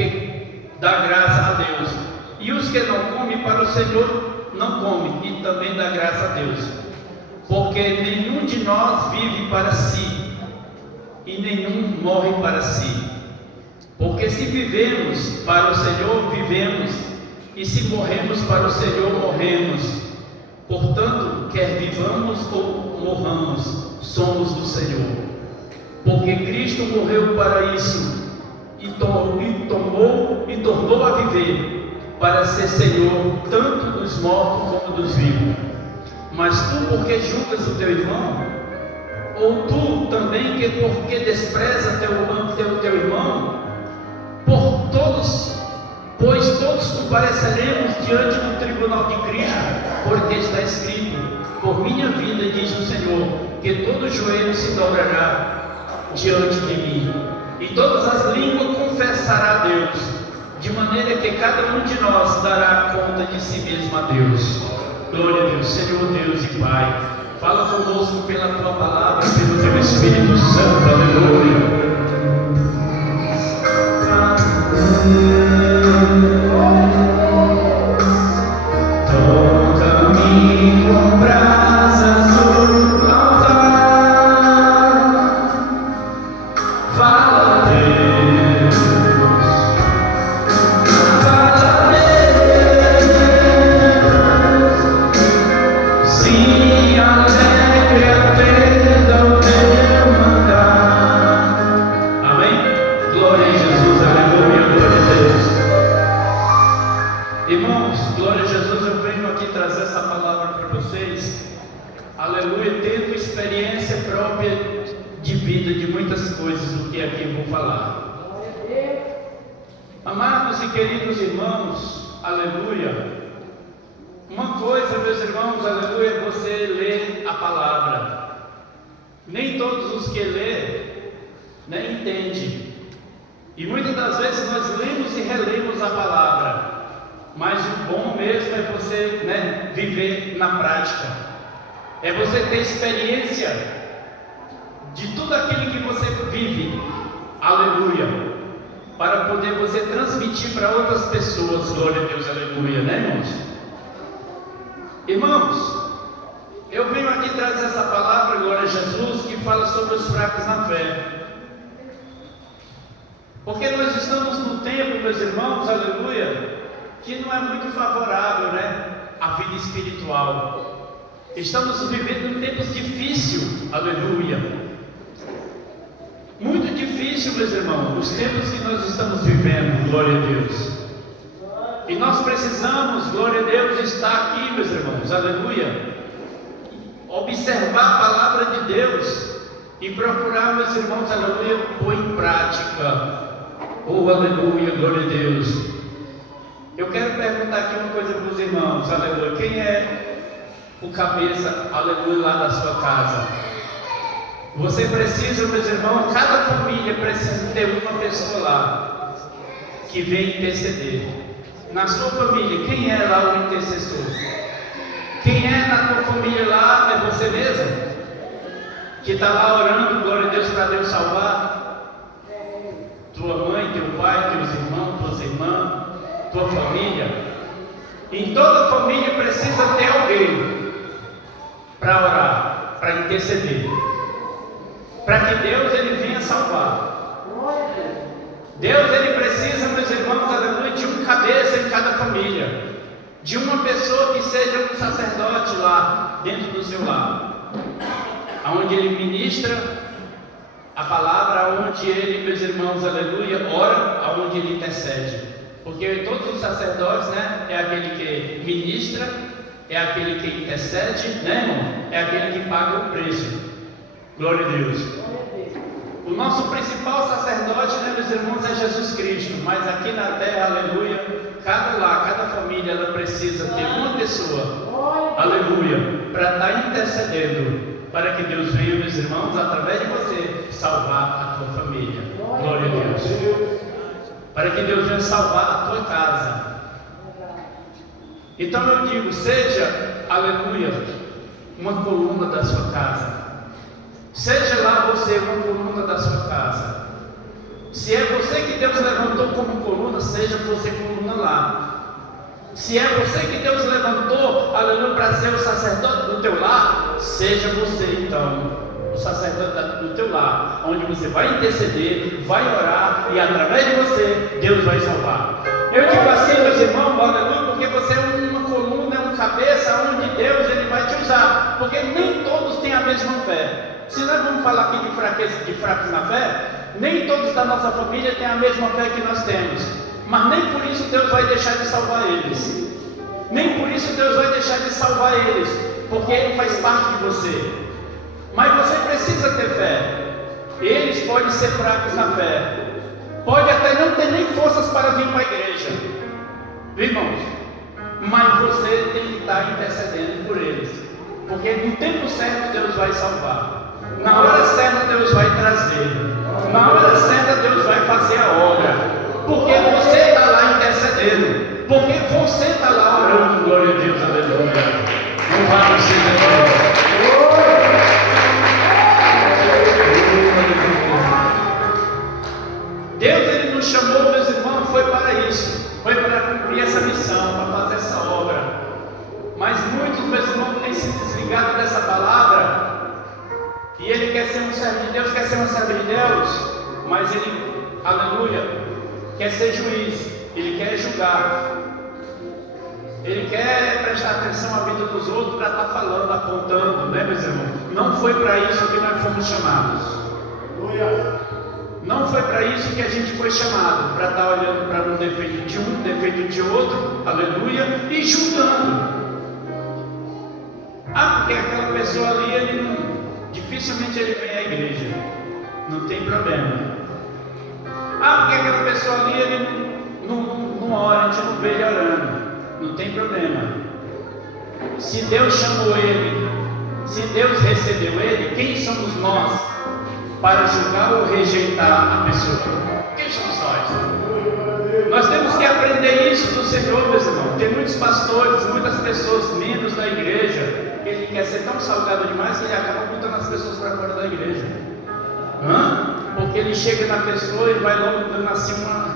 porque dá graça a Deus. E os que não comem, para o Senhor não comem, e também dá graça a Deus. Porque nenhum de nós vive para si, e nenhum morre para si. Porque se vivemos para o Senhor, vivemos, e se morremos para o Senhor, morremos. Portanto, quer vivamos ou morramos, somos do Senhor. Porque Cristo morreu para isso, e tornou a viver, para ser Senhor, tanto dos mortos como dos vivos. Mas tu, porque julgas o teu irmão? Ou tu também, porque despreza teu irmão? Pois todos compareceremos diante do tribunal de Cristo, porque está escrito: por minha vida, diz o Senhor, que todo joelho se dobrará diante de mim, e todas as línguas confessará a Deus, de maneira que cada um de nós dará conta de si mesmo a Deus. Glória a Deus. Senhor Deus e Pai, fala conosco pela Tua palavra, pelo Teu Espírito Santo. Aleluia. Toca-me com brasas no altar, fala Deus, fala Deus, se alegre atenda o teu mandar. Amém? Glória a Jesus, aleluia, glória a Deus. Irmãos, glória a Jesus, eu venho aqui trazer essa palavra para vocês, aleluia, tendo experiência própria de vida, de muitas coisas do que aqui eu vou falar. Amados e queridos irmãos, aleluia, uma coisa, meus irmãos, aleluia, é você ler a palavra. Nem todos os que lê, entendem. E muitas das vezes nós lemos e relemos a palavra. Mas o bom mesmo é você viver na prática, é você ter experiência de tudo aquilo que você vive, aleluia, para poder você transmitir para outras pessoas. Glória a Deus, aleluia, irmãos? Irmãos, eu venho aqui trazer essa palavra, glória a Jesus, que fala sobre os fracos na fé, porque nós estamos num tempo, meus irmãos, aleluia, que não é muito favorável, à vida espiritual. Estamos vivendo tempos difíceis, aleluia, muito difícil, meus irmãos, os tempos que nós estamos vivendo, glória a Deus. E nós precisamos, glória a Deus, estar aqui, meus irmãos, aleluia, observar a palavra de Deus e procurar, meus irmãos, aleluia, pôr em prática. Oh, aleluia, glória a Deus. Eu quero perguntar aqui uma coisa para os irmãos, aleluia. Quem é o cabeça, aleluia, lá da sua casa? Você precisa, meus irmãos, cada família precisa ter uma pessoa lá que vem interceder. Na sua família, quem é lá o intercessor? Quem é na tua família lá? É você mesmo? Que está lá orando, glória a Deus, para Deus salvar? Tua mãe, teu pai, teus irmãos, tuas irmãs, tua família. Em toda família precisa ter alguém para orar, para interceder, para que Deus ele venha salvar. Deus ele precisa, meus irmãos, aleluia, de um cabeça em cada família, de uma pessoa que seja um sacerdote lá dentro do seu lar, aonde ele ministra a palavra, onde ele, meus irmãos, aleluia, ora, aonde ele intercede. Porque todos os sacerdotes, é aquele que ministra, é aquele que intercede, irmão? É aquele que paga o preço. Glória a Deus. O nosso principal sacerdote, meus irmãos, é Jesus Cristo. Mas aqui na terra, aleluia, cada lar, cada família, ela precisa ter uma pessoa, aleluia, para estar intercedendo, para que Deus venha, meus irmãos, através de você, salvar a tua família. Glória a Deus. Para que Deus venha salvar a tua casa. Então eu digo, seja, aleluia, uma coluna da sua casa. Seja lá você uma coluna da sua casa. Se é você que Deus levantou como coluna, seja você coluna lá. Se é você que Deus levantou, aleluia, para ser o sacerdote do teu lar, seja você então o sacerdote do teu lar, onde você vai interceder, vai orar, e através de você, Deus vai salvar. Eu digo assim, meus irmãos, aleluia, porque você é uma coluna, é uma cabeça, onde Deus ele vai te usar, porque nem todos têm a mesma fé. Se nós vamos falar aqui de fraqueza, de fracos na fé, nem todos da nossa família têm a mesma fé que nós temos, mas nem por isso Deus vai deixar de salvar eles. Nem por isso Deus vai deixar de salvar eles, porque Ele faz parte de você. Mas você precisa ter fé. Eles podem ser fracos na fé, pode até não ter nem forças para vir para a igreja, viu, irmãos? Mas você tem que estar intercedendo por eles, porque no tempo certo Deus vai salvar, na hora certa Deus vai trazer, na hora certa Deus vai fazer a obra, porque você está lá intercedendo, porque você está lá orando. Glória a Deus, aleluia. Louvado seja Deus. Deus ele nos chamou, meus irmãos, foi para isso, foi para cumprir essa missão, para fazer essa obra. Mas muitos, meus irmãos, têm se desligado dessa palavra, e ele quer ser um servo de Deus, quer ser um servo de Deus, mas ele, aleluia, quer ser juiz, ele quer julgar, ele quer prestar atenção à vida dos outros para estar falando, apontando, né, meus irmãos? Não foi para isso que nós fomos chamados. Não foi para isso que a gente foi chamado, para estar olhando para um defeito de um, defeito de outro, aleluia, e julgando. Ah, porque aquela pessoa ali, ele não, dificilmente ele vem à igreja, não tem problema. Ah, porque aquela pessoa ali, ele não ora, a gente não vê ele orando, não tem problema. Se Deus chamou ele, se Deus recebeu ele, quem somos nós para julgar ou rejeitar a pessoa? Quem somos nós? Nós temos que aprender isso do Senhor, meus irmãos. Tem muitos pastores, muitas pessoas, membros da igreja, que ele quer ser tão salgado demais que ele acaba botando as pessoas para fora da igreja. Porque ele chega na pessoa e vai logo dando assim uma,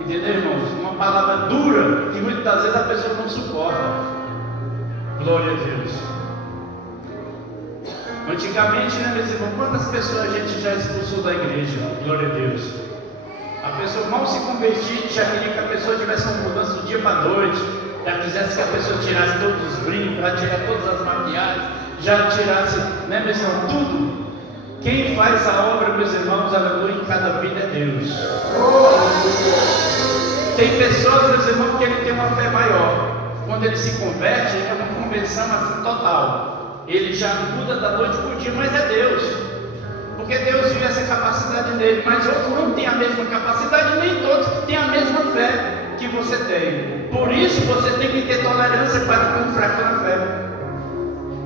entendeu, irmãos? Uma palavra dura que muitas das vezes a pessoa não suporta. Glória a Deus. Antigamente, né, meus irmãos, quantas pessoas a gente já expulsou da igreja? Glória a Deus. A pessoa mal se convertia, já queria que a pessoa tivesse uma mudança do dia para a noite, já quisesse que a pessoa tirasse todos os brincos, já tirasse todas as maquiagens, já tirasse, né, meus irmãos, tudo. Quem faz a obra, meus irmãos, aleluia, em cada vida é Deus. Tem pessoas, meus irmãos, que ele tem uma fé maior. Quando ele se converte, é uma conversão assim total. Ele já muda da noite para o dia, mas é Deus, porque Deus viu essa capacidade nele, mas outros não têm a mesma capacidade, nem todos têm a mesma fé que você tem. Por isso você tem que ter tolerância para com o fraco na fé.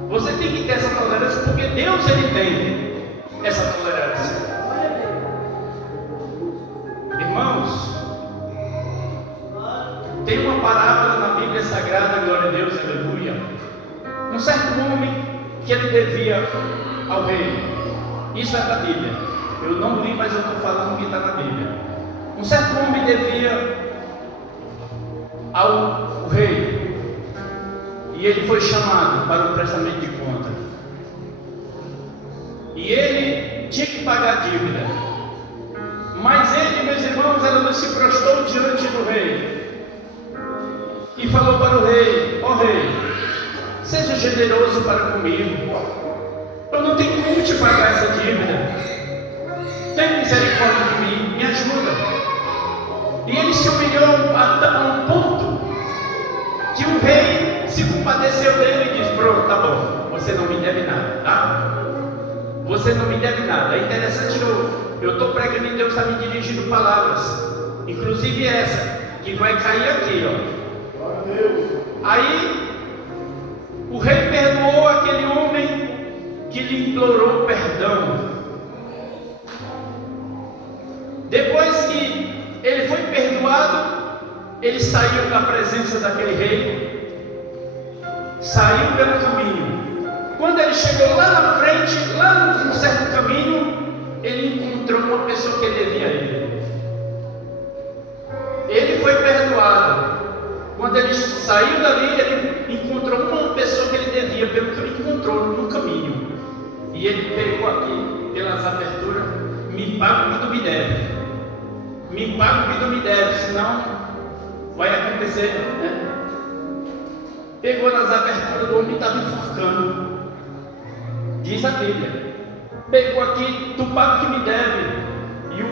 Você tem que ter essa tolerância, porque Deus ele tem essa tolerância. Irmãos, tem uma parábola na Bíblia Sagrada, glória a Deus, aleluia. Um certo homem que ele devia ao rei. Isso é da Bíblia. Eu não li, mas eu estou falando o que está na Bíblia. Um certo homem devia ao rei. E ele foi chamado para o prestamento de conta. E ele tinha que pagar a dívida. Mas ele, meus irmãos, ela se prostrou diante do rei. E falou para o rei: ó rei, seja generoso para comigo. Eu não tenho como te pagar essa dívida. Tem misericórdia de mim, me ajuda. E ele se humilhou a um ponto que o rei se compadeceu dele e disse: pronto, tá bom, você não me deve nada, tá? Você não me deve nada. É interessante que eu estou pregando e Deus está me dirigindo palavras, inclusive essa, que vai cair aqui, ó. Aí o rei perdoou aquele homem que lhe implorou perdão. Depois que ele foi perdoado, ele saiu da presença daquele rei, saiu pelo caminho. Quando ele chegou lá na frente, lá num certo caminho, ele encontrou uma pessoa que devia a ele. ele saiu dali, ele encontrou uma pessoa que ele devia, pelo que ele encontrou no caminho. E ele pegou aqui, pelas aberturas, me paga o que tu me deve. Me paga o que tu me deve, senão vai acontecer, né? Pegou nas aberturas do homem e estava enforcando. Diz a Bíblia. Pegou aqui, tu paga o que me deve. E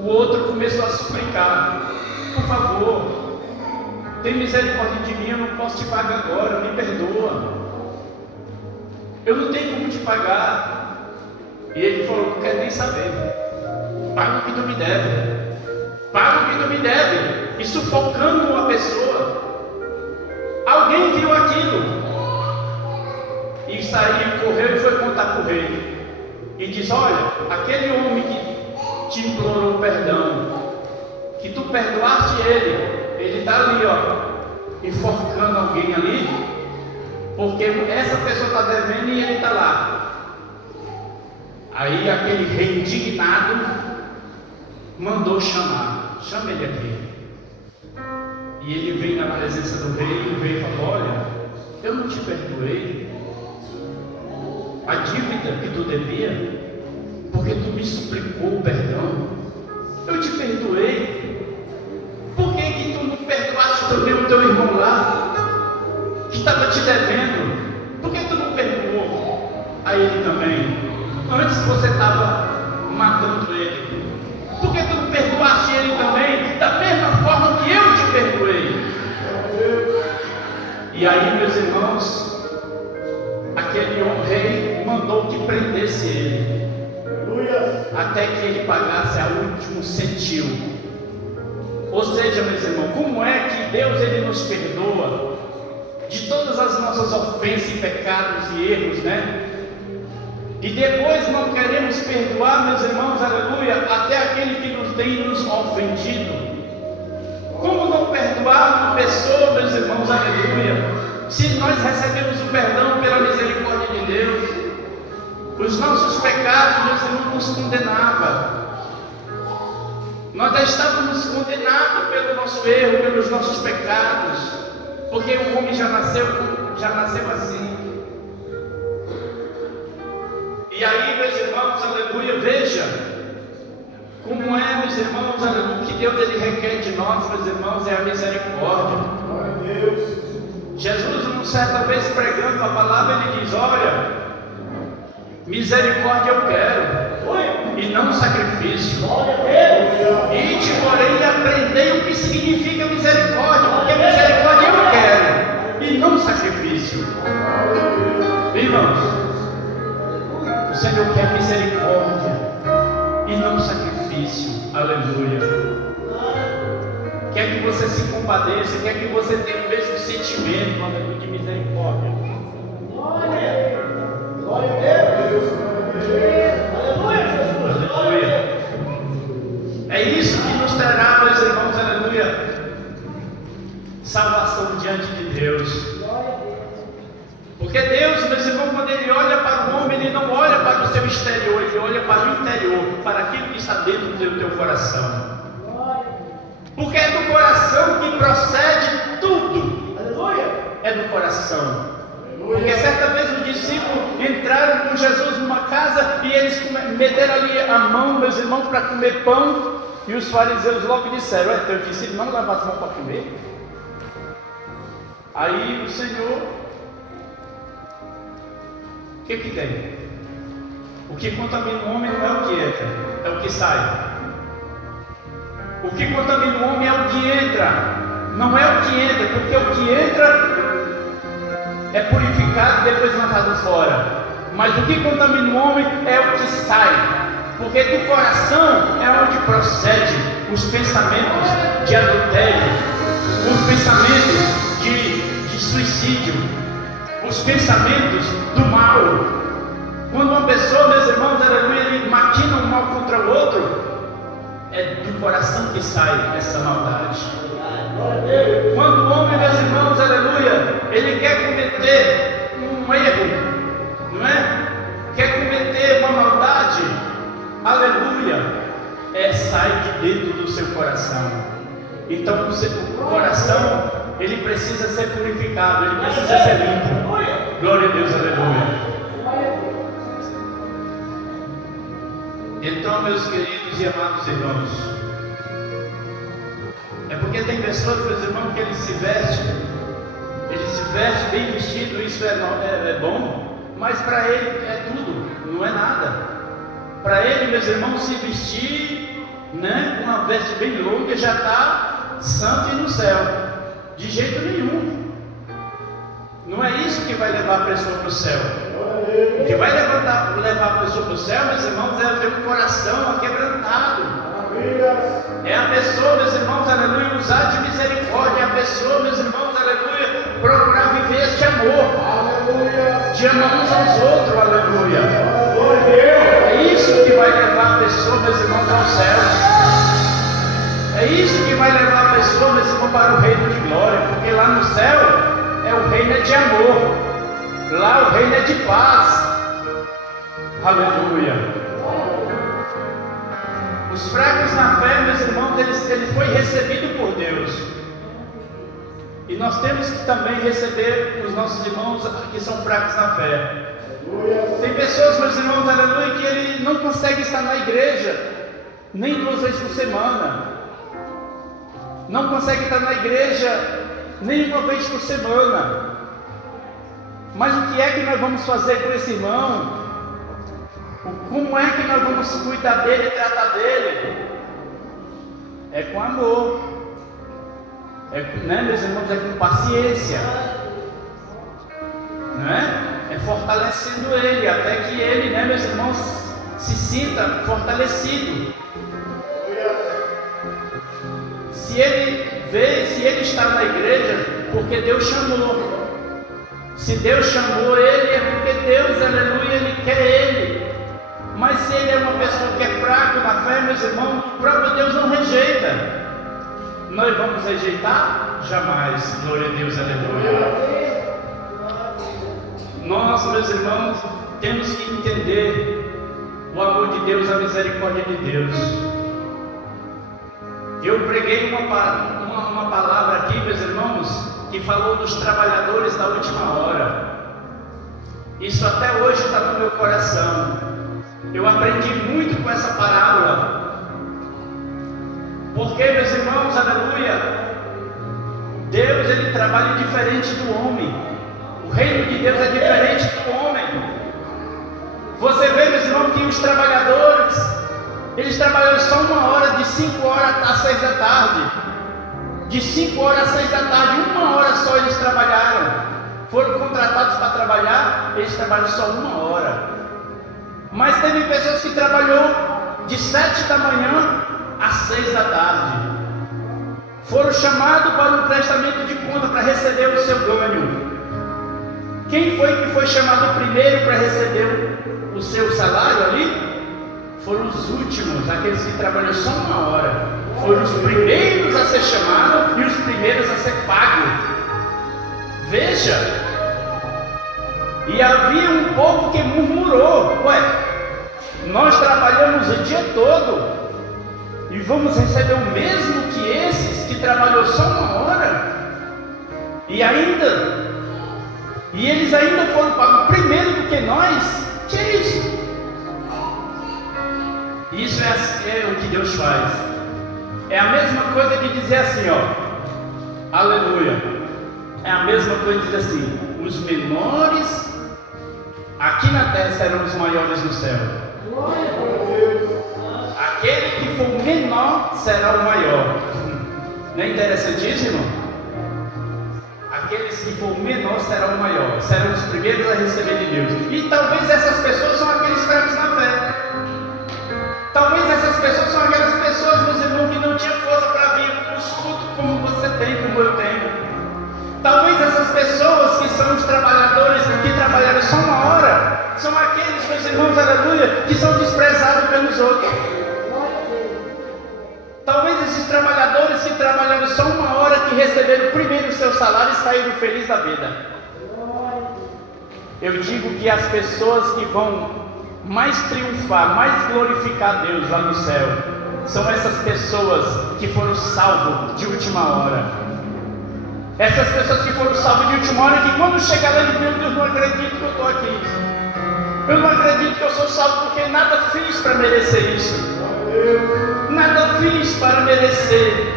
o outro começou a suplicar: por favor, tem misericórdia de mim, eu não posso te pagar agora, me perdoa. Eu não tenho como te pagar. E ele falou: não quero nem saber. Paga o que tu me deve. Paga o que tu me deve. E sufocando uma pessoa. Alguém viu aquilo e saiu, correu e foi contar para o rei. E diz: olha, aquele homem que te implorou perdão, que tu perdoaste ele está ali, ó, enforcando alguém ali, porque essa pessoa está devendo e ele está lá. Aí aquele rei indignado mandou chamar: chama ele aqui. E ele vem na presença do rei, e o rei fala: olha, eu não te perdoei a dívida que tu devia, porque tu me suplicou perdão. Eu te perdoei. Por que tu não perdoaste também o teu irmão lá, que estava te devendo? Por que tu não perdoou a ele também? Antes você estava matando ele. Por que tu não perdoaste ele também, da mesma forma que eu te perdoei? E aí, meus irmãos, aquele rei mandou que prendesse ele, até que ele pagasse a último centavo. Ou seja, meus irmãos, como é que Deus ele nos perdoa de todas as nossas ofensas e pecados e erros, né? E depois não queremos perdoar, meus irmãos, aleluia, até aquele que nos tem nos ofendido. Como não perdoar uma pessoa, meus irmãos, aleluia, se nós recebemos o perdão pela misericórdia de Deus? Os nossos pecados, meus irmãos, nos condenavam. Nós já estávamos condenados pelo nosso erro, pelos nossos pecados, porque o homem já nasceu assim. E aí, meus irmãos, aleluia, veja como é, meus irmãos, aleluia, que Deus ele requer de nós, meus irmãos, é a misericórdia. Jesus, uma certa vez pregando a palavra, ele diz: olha, misericórdia eu quero, e não sacrifício. Ide, porém, aprendei o que significa misericórdia, porque misericórdia eu quero, e não sacrifício. Irmãos, o Senhor quer misericórdia e não sacrifício. Aleluia. Quer que você se compadeça, quer que você tenha o mesmo sentimento, aleluia, de misericórdia. Glória a Deus. Aleluia, Jesus. Aleluia. É isso que nos trará, meus irmãos, aleluia, salvação diante de Deus. Porque Deus, meus irmãos, quando Ele olha para o homem, Ele não olha para o seu exterior, Ele olha para o interior, para aquilo que está dentro do teu coração. Porque é do coração que procede tudo. Aleluia. É do coração. Porque certa vez os discípulos entraram com Jesus numa casa e eles meteram ali a mão, meus irmãos, para comer pão. E os fariseus logo disseram: é, teu discípulo não leva as mãos para comer? Aí o Senhor, o que tem? O que contamina o homem não é o que entra, é o que sai. O que contamina o homem é o que entra, não é o que entra, porque o que entra é purificado e depois lançado fora. Mas o que contamina o homem é o que sai, porque do coração é onde procede os pensamentos de adultério, os pensamentos de suicídio, os pensamentos do mal. Quando uma pessoa, meus irmãos, aleluia, ele maquina um mal contra o outro, é do coração que sai essa maldade. Quando o homem, meus irmãos, aleluia, ele quer cometer um erro, não é? Quer cometer uma maldade, aleluia, sai de dentro do seu coração. Então o coração, ele precisa ser purificado, ele precisa ser limpo. Glória a Deus, aleluia. Então, meus queridos e amados irmãos, é porque tem pessoas, meus irmãos, que eles se vestem bem vestido, isso é bom, mas para ele é tudo, não é nada. Para ele, meus irmãos, se vestir, né, com uma veste bem longa, já está santo e no céu, de jeito nenhum. Não é isso que vai levar a pessoa para o céu. O que vai levar a pessoa para o céu, meus irmãos, é ter um coração aquebrantado. É a pessoa, meus irmãos, aleluia, usar de misericórdia. É a pessoa, meus irmãos, aleluia, procurar viver este amor, de amar uns aos outros, aleluia. É isso que vai levar a pessoa, meus irmãos, ao céu. É isso que vai levar a pessoa, meus irmãos, para o reino de glória. Porque lá no céu, o reino é de amor. Lá o reino é de paz. Aleluia. Os fracos na fé, meus irmãos, ele foi recebido por Deus. E nós temos que também receber os nossos irmãos que são fracos na fé. Tem pessoas, meus irmãos, aleluia, que ele não consegue estar na igreja nem 2 vezes por semana. Não consegue estar na igreja nem 1 vez por semana. Mas o que é que nós vamos fazer com esse irmão? Como é que nós vamos cuidar dele e tratar dele? É com amor. Né, meus irmãos? É com paciência. Né? É fortalecendo ele, até que ele, né, meus irmãos, se sinta fortalecido. Se ele está na igreja, porque Deus chamou. Se Deus chamou ele, é porque Deus, aleluia, ele quer ele. Mas se ele é uma pessoa que é fraco na fé, meus irmãos, o próprio Deus não rejeita. Nós vamos rejeitar? Jamais. Glória a Deus, aleluia. Nós, meus irmãos, temos que entender o amor de Deus, a misericórdia de Deus. Eu preguei uma palavra aqui, meus irmãos, que falou dos trabalhadores da última hora. Isso até hoje está no meu coração. Eu aprendi muito com essa parábola. Porque, meus irmãos, aleluia, Deus, ele trabalha diferente do homem. O reino de Deus é diferente do homem. Você vê, meus irmãos, que os trabalhadores, eles trabalham só 1 hora, de 5 horas às 6 da tarde. De 5 horas às 6 da tarde, 1 hora só eles trabalharam. Foram contratados para trabalhar, eles trabalham só 1 hora. Mas teve pessoas que trabalhou de 7 da manhã às 6 da tarde. Foram chamados para um prestamento de conta para receber o seu ganho. Quem foi que foi chamado primeiro para receber o seu salário ali? Foram os últimos, aqueles que trabalham só 1 hora. Foram os primeiros a ser chamados e os primeiros a ser pagos. Veja. E havia um povo que murmurou: ué, nós trabalhamos o dia todo e vamos receber o mesmo que esses que trabalhou só 1 hora? E eles ainda foram pagos primeiro do que nós? Que é isso? Isso é o que Deus faz. É a mesma coisa que dizer assim, ó, aleluia. É a mesma coisa que dizer assim: os menores aqui na terra serão os maiores no céu. Aquele que for o menor será o maior. Não é interessantíssimo? Aqueles que for o menor serão o maior. Serão os primeiros a receber de Deus. E talvez essas pessoas são aqueles fracos na fé. Talvez essas pessoas são aquelas pessoas, meus irmãos, que não tinham força para vir os cultos como você tem, como eu tenho. Talvez essas pessoas que são os trabalhadores que trabalharam só 1 hora, são aqueles, meus irmãos, aleluia, que são desprezados pelos outros. Talvez esses trabalhadores que trabalharam só 1 hora, que receberam primeiro o seu salário e saíram felizes da vida. Eu digo que as pessoas que vão mais triunfar, mais glorificar Deus lá no céu, são essas pessoas que foram salvos de última hora. Essas pessoas que foram salvas de última hora, que quando chegar lá, meu Deus, não acredito que eu estou aqui. Eu não acredito que eu sou salvo, porque nada fiz para merecer isso. Nada fiz para merecer.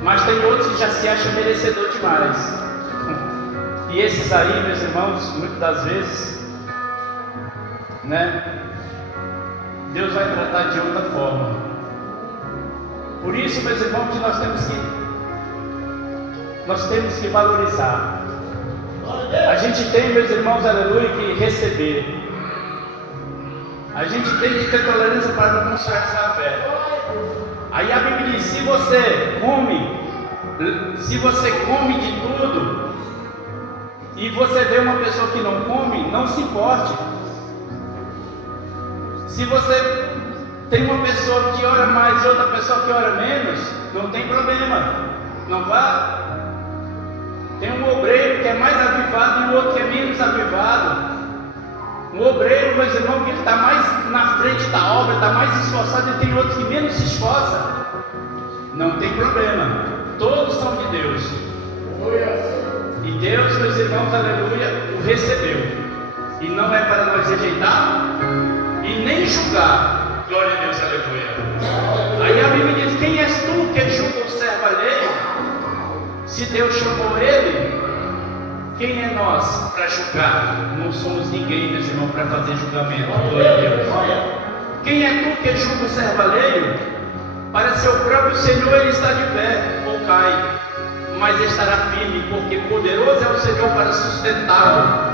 Mas tem outros que já se acham merecedor demais. E esses aí, meus irmãos, muitas das vezes, Deus vai tratar de outra forma. Por isso, meus irmãos, que nós temos que valorizar. A gente tem, meus irmãos, aleluia, que receber. A gente tem que ter tolerância para não consciência na fé. Aí a Bíblia diz: se você come de tudo, e você vê uma pessoa que não come, não se importe. Se você tem uma pessoa que ora mais e outra pessoa que ora menos, não tem problema, não vá. Tem um obreiro que é mais avivado e o outro que é menos avivado. Um obreiro, meus irmãos, que ele está mais na frente da obra, está mais esforçado, e tem outros que menos se esforçam. Não tem problema, todos são de Deus. E Deus, meus irmãos, aleluia, o recebeu. E não é para nós rejeitar e nem julgar. Glória a Deus, aleluia. Aí a Bíblia diz: quem és tu que julga o servo alheio? Se Deus chamou ele, quem é nós para julgar? Não somos ninguém, meus irmãos, para fazer julgamento. Glória a Deus. Quem é tu que julga o servo alheio? Para seu próprio Senhor ele está de pé ou cai, mas estará firme, porque poderoso é o Senhor para sustentá-lo.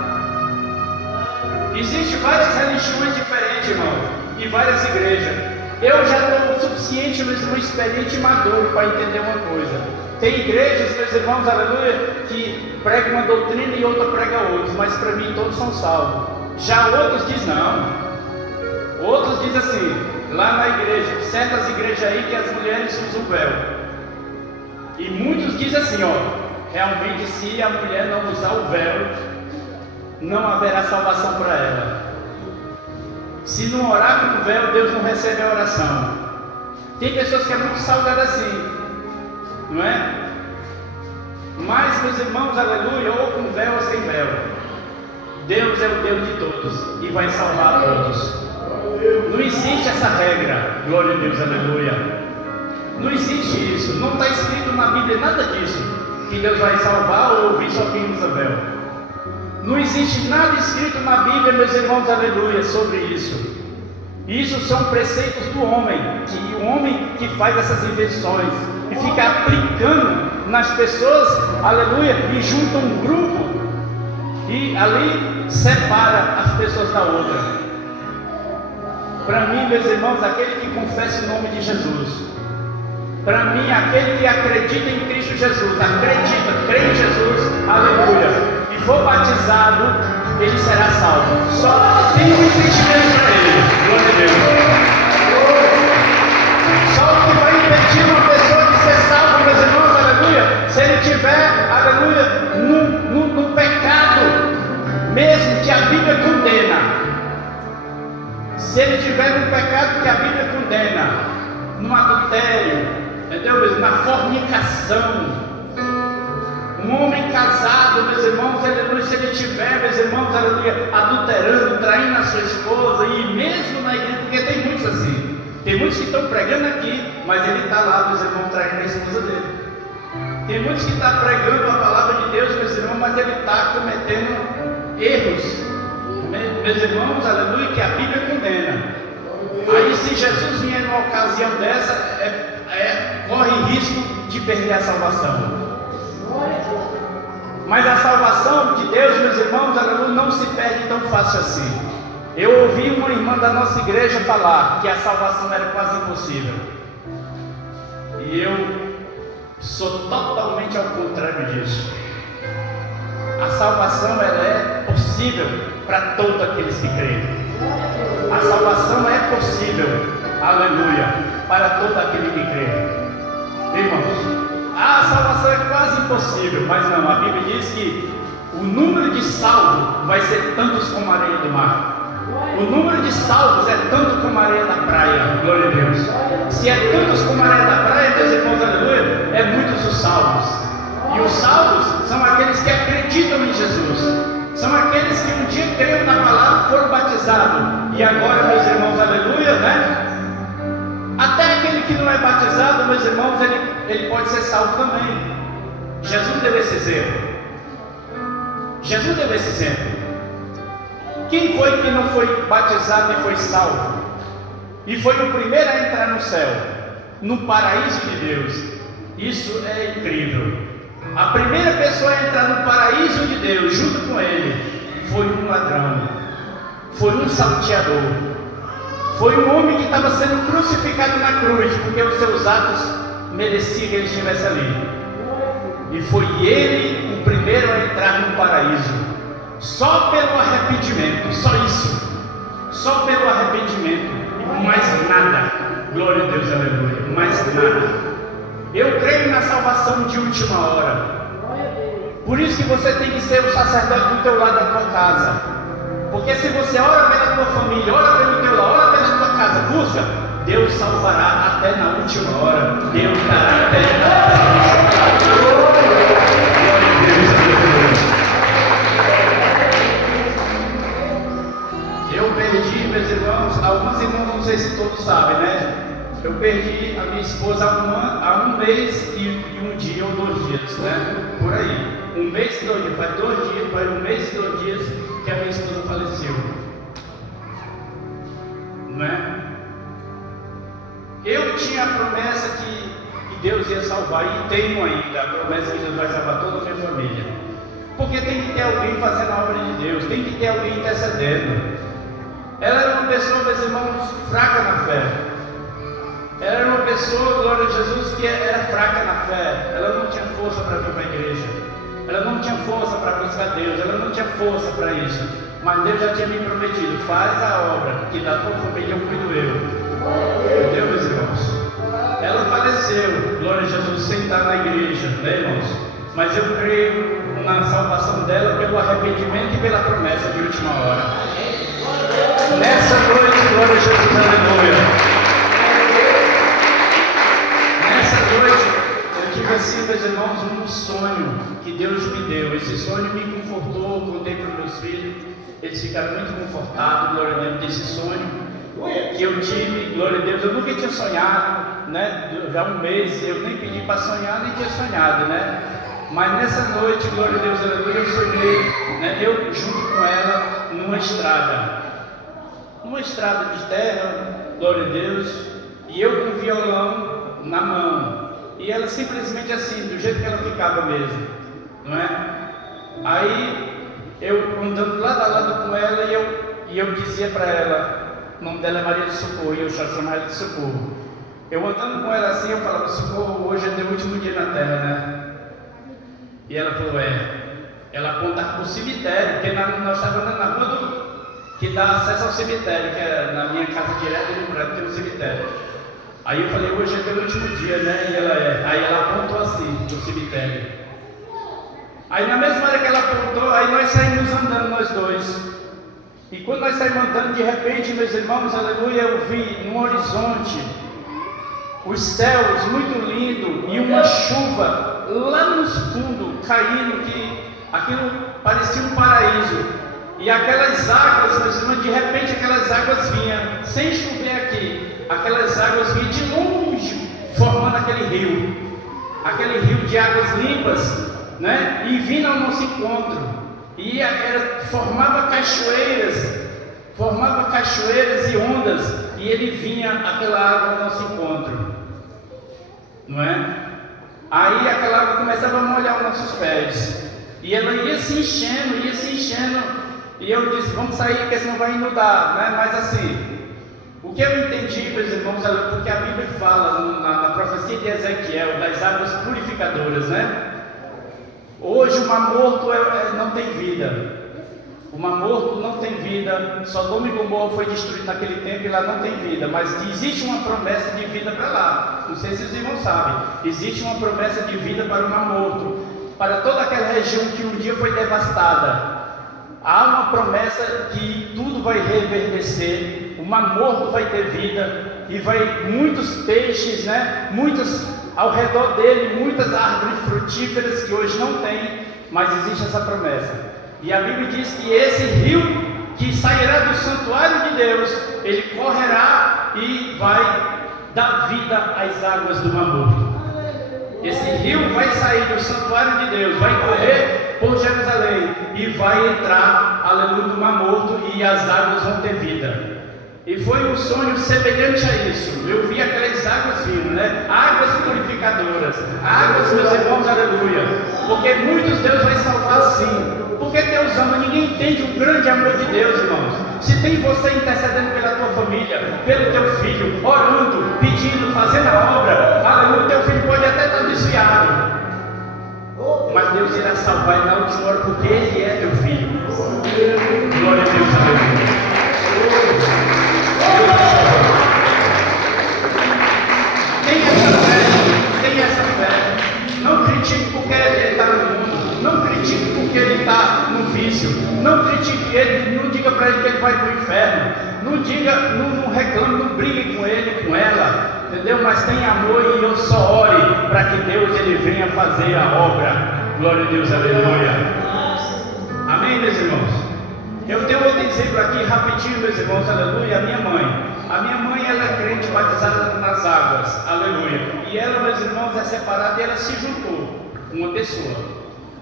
Existem várias religiões diferentes, irmão, e várias igrejas. Eu já estou o suficiente, meus irmãos, experiente e maduro para entender uma coisa. Tem igrejas, meus irmãos, aleluia, que pregam uma doutrina e outra prega outra, mas para mim todos são salvos. Já outros dizem não. Outros dizem assim, lá na igreja, certas igrejas aí que as mulheres usam véu. E muitos dizem assim, realmente se a mulher não usar o véu, não haverá salvação para ela. Se não orar com o véu, Deus não recebe a oração. Tem pessoas que é muito salgada assim, não é? Mas, meus irmãos, aleluia, ou com véu ou sem véu, Deus é o Deus de todos e vai salvar a todos. Não existe essa regra, glória a Deus, aleluia. Não existe isso, não está escrito na Bíblia nada disso, que Deus vai salvar ou ouvir só quem usa véu. Não existe nada escrito na Bíblia, meus irmãos, aleluia, sobre isso. Isso são preceitos do homem, que o homem que faz essas invenções e fica aplicando nas pessoas, aleluia, e junta um grupo e ali separa as pessoas da outra. Para mim, meus irmãos, aquele que confessa o nome de Jesus, para mim, aquele que acredita em Cristo Jesus, crê em Jesus, aleluia, e for batizado, ele será salvo. Só tem um impedimento para ele, glória a Deus. Só o que vai impedir uma pessoa de ser salva, meus irmãos, aleluia, se ele tiver, aleluia, no pecado mesmo que a Bíblia condena. Se ele tiver no pecado que a Bíblia condena, no adultério, entendeu? Na fornicação, um homem casado, meus irmãos, aleluia, se ele tiver, meus irmãos, aleluia, adulterando, traindo a sua esposa, e mesmo na igreja, porque tem muitos assim, tem muitos que estão pregando aqui, mas ele está lá, meus irmãos, traindo a esposa dele. Tem muitos que estão pregando a palavra de Deus, meus irmãos, mas ele está cometendo erros, meus irmãos, aleluia, que a Bíblia condena. Aí se Jesus vier numa ocasião dessa, corre risco de perder a salvação. Mas a salvação de Deus, meus irmãos, aleluia, não se perde tão fácil assim. Eu ouvi uma irmã da nossa igreja falar que a salvação era quase impossível. E eu sou totalmente ao contrário disso. A salvação ela é possível para todos aqueles que creem. A salvação é possível, aleluia, para todo aquele que crê. Irmãos, a salvação é quase impossível, mas não, a Bíblia diz que o número de salvos vai ser tantos como a areia do mar. O número de salvos é tanto como a areia da praia, glória a Deus. Se é tantos como a areia da praia, meus irmãos, aleluia, é muitos os salvos. E os salvos são aqueles que acreditam em Jesus. São aqueles que um dia creram na palavra, foram batizados. E agora, meus irmãos, aleluia, né? Até aquele que não é batizado, meus irmãos, ele pode ser salvo também. Jesus deu esse exemplo. Jesus deu esse exemplo. Quem foi que não foi batizado e foi salvo? E foi o primeiro a entrar no céu, no paraíso de Deus. Isso é incrível. A primeira pessoa a entrar no paraíso de Deus, junto com ele, foi um ladrão, foi um salteador, foi um homem que estava sendo crucificado na cruz, porque os seus atos mereciam que ele estivesse ali. E foi ele o primeiro a entrar no paraíso. Só pelo arrependimento, só isso. Só pelo arrependimento. E mais nada. Glória a Deus, aleluia. Mais nada. Eu creio na salvação de última hora. Por isso que você tem que ser o sacerdote do teu lado da tua casa. Porque se você ora pela tua família, ora pelo teu lado, ora pela tua casa, busca, Deus salvará até na última hora. Deus dará até na última hora. Eu perdi, meus irmãos, alguns irmãos, não sei se todos sabem, né? Eu perdi a minha esposa há um mês e um dia ou 2 dias, né? Por aí. 1 mês e 2 dias, faz 2 dias, faz 1 mês e 2 dias que a minha esposa faleceu. Não é? Eu tinha a promessa que Deus ia salvar, e tenho ainda a promessa que Deus vai salvar toda a minha família. Porque tem que ter alguém fazendo a obra de Deus, tem que ter alguém intercedendo. Ela era uma pessoa, meus irmãos, fraca na fé. Ela era uma pessoa, glória a Jesus, que era fraca na fé. Ela não tinha força para vir para a igreja. Ela não tinha força para buscar Deus. Ela não tinha força para isso. Mas Deus já tinha me prometido: faz a obra, que da tua família eu cuido eu. Entendeu, meus irmãos? Ela faleceu, glória a Jesus, sem estar na igreja, né, irmãos? Mas eu creio na salvação dela pelo arrependimento e pela promessa de última hora. Nessa noite, glória a Jesus, aleluia. Nessa noite, eu tive assim, meus irmãos, um sonho que Deus me deu. Esse sonho me confortou, contei para os meus filhos, eles ficaram muito confortados, glória a Deus, desse sonho que eu tive, glória a Deus. Eu nunca tinha sonhado, né? Já há 1 mês, eu nem pedi para sonhar, nem tinha sonhado, né? Mas nessa noite, glória a Deus, aleluia, eu sonhei, né? Eu junto com ela numa estrada de terra, glória a Deus, e eu com o violão na mão, e ela simplesmente assim, do jeito que ela ficava mesmo, não é? Aí eu andando lado a lado com ela, e eu dizia para ela, o nome dela é Maria de Socorro, e eu já chamava ela de Socorro. Eu andando com ela assim, eu falava: Socorro, hoje é teu último dia na terra, né? E ela falou: ela apontava para o cemitério, porque nós estávamos andando na rua que dá acesso ao cemitério, que é na minha casa direto no prédio, tem um cemitério. Aí eu falei: hoje é teu último dia, né? E ela aí ela apontou assim para o cemitério. Aí na mesma hora que ela apontou, aí nós saímos andando, nós dois. E quando nós saímos andando, de repente, meus irmãos, aleluia, eu vi no horizonte os céus muito lindos e uma chuva lá nos fundos caindo, que aquilo parecia um paraíso. E aquelas águas, meus irmãos, de repente aquelas águas vinham, sem chover aqui, aquelas águas vinham de longe, formando aquele rio de águas limpas, né? E vindo ao nosso encontro. E formava cachoeiras e ondas, e ele vinha aquela água ao nosso encontro, não é? Aí aquela água começava a molhar os nossos pés, e ela ia se enchendo, e eu disse: vamos sair, porque senão vai inundar, né? Mas assim, o que eu entendi, meus irmãos, é porque a Bíblia fala na profecia de Ezequiel das águas purificadoras, né? Hoje o mar morto não tem vida. O mar morto não tem vida. Sodoma e Gomorra foi destruído naquele tempo e lá não tem vida. Mas existe uma promessa de vida para lá. Não sei se os irmãos sabem. Existe uma promessa de vida para o mar morto, para toda aquela região que um dia foi devastada. há uma promessa que tudo vai reverdecer, o mar morto vai ter vida, e vai muitos peixes, né? Muitos ao redor dele, muitas árvores frutíferas que hoje não tem, mas existe essa promessa. E a Bíblia diz que esse rio que sairá do santuário de Deus, ele correrá e vai dar vida às águas do mar morto. Esse rio vai sair do santuário de Deus, vai correr por Jerusalém e vai entrar, aleluia, no mar morto, e as águas vão ter vida. E foi um sonho semelhante a isso. Eu vi aquelas águas vindo, né? Águas purificadoras, águas, meus irmãos, aleluia. Porque muitos Deus vai salvar sim. Porque Deus ama, ninguém entende o grande amor de Deus, irmãos. Se tem você intercedendo pela tua família, pelo teu filho, orando, pedindo, fazendo a obra, aleluia, teu filho pode até estar desviado, mas Deus irá salvar na última hora, porque Ele é teu filho. Glória a Deus, aleluia. Tem essa fé. Não critique porque ele está no mundo. Não critique porque ele está no vício. Não critique ele. Não diga para ele que ele vai para o inferno. Não diga, não reclame, não brigue com ele, com ela. Entendeu? Mas tenha amor e eu só ore para que Deus ele venha fazer a obra. Glória a Deus, aleluia. Amém, meus irmãos? Eu tenho outro exemplo aqui, rapidinho, meus irmãos, aleluia. A minha mãe, ela é crente batizada nas águas, aleluia. E ela, meus irmãos, é separada e ela se juntou com uma pessoa.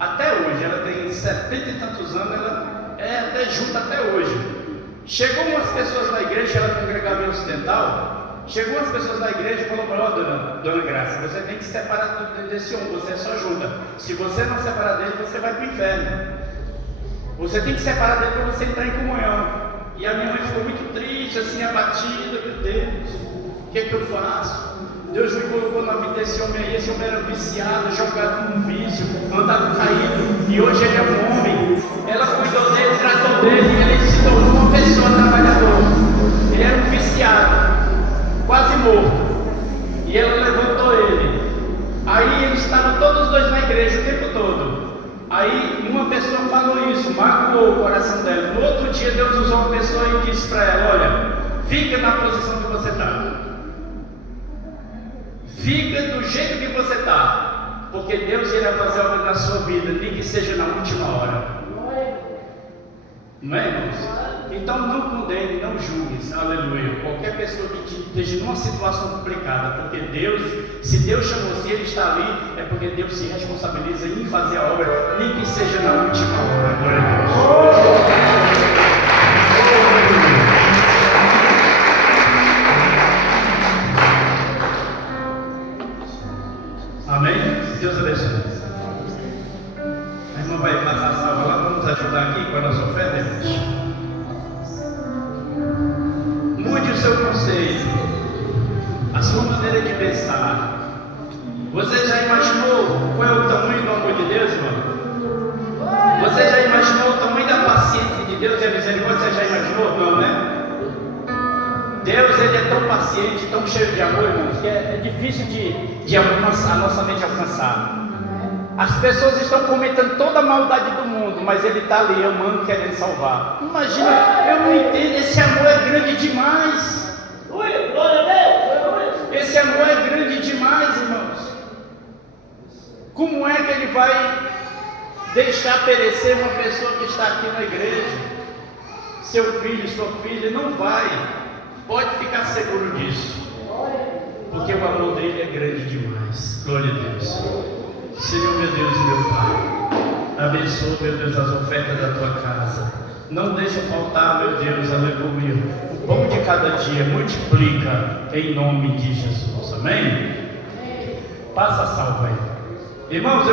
Até hoje, ela tem 70 e tantos anos, ela é até junta até hoje. Chegou umas pessoas na igreja, ela congregava em Ocidental. Chegou umas pessoas na igreja e falou para ela, dona Graça, você tem que se separar desse homem, você só ajuda. Se você não separar dele, você vai para o inferno. Você tem que separar dele para você entrar em comunhão. E a minha mãe ficou muito triste, assim, abatida. Meu Deus, o que é que eu faço? Deus me colocou na vida desse homem aí. Esse homem era viciado, jogado num vício, andava caído. E hoje ele é um homem. Ela cuidou dele, tratou dele. E ele se tornou uma pessoa trabalhadora. Ele era um viciado, quase morto. E ela levantou ele. Aí eles estavam todos os dois na igreja o tempo todo. Aí uma pessoa falou isso, magoou o coração dela. No outro dia Deus usou uma pessoa e disse para ela: olha, fica na posição que você está. Fica do jeito que você está. Porque Deus irá fazer algo na sua vida, nem que seja na última hora. Não é, irmãos? Então não condene, não julgue, aleluia, qualquer pessoa que esteja numa situação complicada, porque Deus, se Deus chamou, se Ele está ali, é porque Deus se responsabiliza em fazer a obra, nem que seja na última hora. Glória a Deus. Amém? Deus abençoe. A irmã vai passar a salva lá, vamos ajudar aqui com a nossa oferta, irmãos. Mude o seu conceito, a sua maneira de pensar. Você já imaginou qual é o tamanho do amor de Deus, irmão? Você já imaginou o tamanho da paciência de Deus e a misericórdia? Você já imaginou? Não, né? Deus, Ele é tão paciente, tão cheio de amor, irmãos, que é difícil de alcançar, a nossa mente alcançar. As pessoas estão cometendo toda a maldade do mundo, mas Ele está ali amando, querendo salvar. Imagina, eu não entendo, esse amor é grande demais. Esse amor é grande demais, irmãos. Como é que Ele vai deixar perecer uma pessoa que está aqui na igreja? Seu filho, sua filha, não vai. Pode ficar seguro disso. Porque o amor dele é grande demais. Glória a Deus. Senhor, meu Deus e meu Pai, abençoa, meu Deus, as ofertas da tua casa. Não deixa faltar, meu Deus, aleluia. O pão de cada dia multiplica em nome de Jesus. Amém? Passa a salva aí. Irmãos,